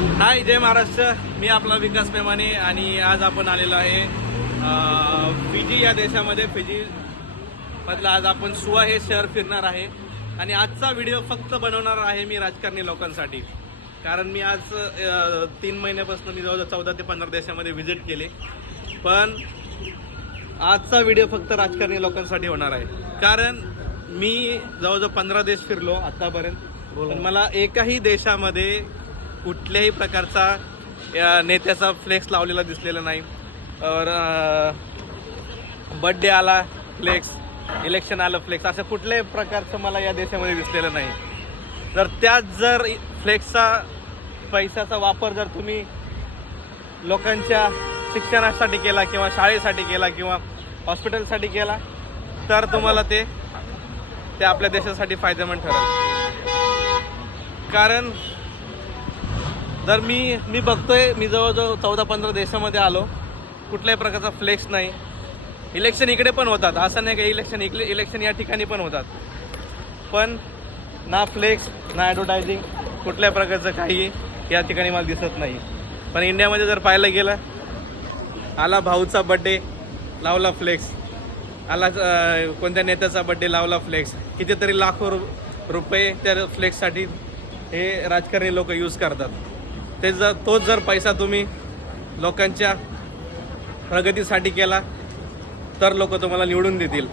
हाय, जय महाराष्ट्र. मी आपला विकास मेमाने आणि आज आपण आलेलो आहे फिजी या देशामध्ये. फिजी मधलं आज आपण सुआ हे शहर फिरणार आहे आणि आजचा व्हिडिओ फक्त बनवणार आहे मी राजकारणी लोकांसाठी. कारण मी आज 3 महिन्यापासून मी जवळजवळ 14 ते 15 देशामध्ये व्हिजिट केले, पण आजचा व्हिडिओ फक्त राजकारणी लोकांसाठी होणार आहे. कारण मी जवळजवळ 15 देश फिरलो आतापर्यंत, पण मला एकाही देशामध्ये कुठल्याही प्रकारचा नेत्याचा फ्लेक्स लावलेला दिसलेला नाही. और बर्थडे आला फ्लेक्स, इलेक्शन आलं फ्लेक्स, असं कुठल्याही प्रकारचं मला या देशामध्ये दिसलेलं नाही. तर त्यात जर फ्लेक्सचा पैशाचा वापर जर तुम्ही लोकांच्या शिक्षणासाठी केला किंवा शाळेसाठी केला किंवा हॉस्पिटलसाठी केला तर तुम्हाला ते आपल्या देशासाठी फायदेमंद ठरेल. कारण जर मी बघतोय, मी जवळजवळ 14-15 देशामध्ये आलो, कुठल्याही प्रकारचा फ्लेक्स नाही. इलेक्शन इकडे पण होतात, असं नाही का इलेक्शन या ठिकाणी पण होतात, पण ना फ्लेक्स ना ॲडव्हर्टायझिंग, कुठल्या प्रकारचं काही या ठिकाणी मला दिसत नाही. पण इंडियामध्ये जर पाहायला गेलं, आला भाऊचा बड्डे लावला फ्लेक्स, आला कोणत्या नेत्याचा बड्डे लावला फ्लेक्स, कितीतरी लाखो रुपये त्या फ्लेक्ससाठी हे राजकारणी लोक यूज करतात. तोच जर पैसा तुम्ही लोकांच्या प्रगतीसाठी केला तर लोक तुम्हाला निवडून देतील.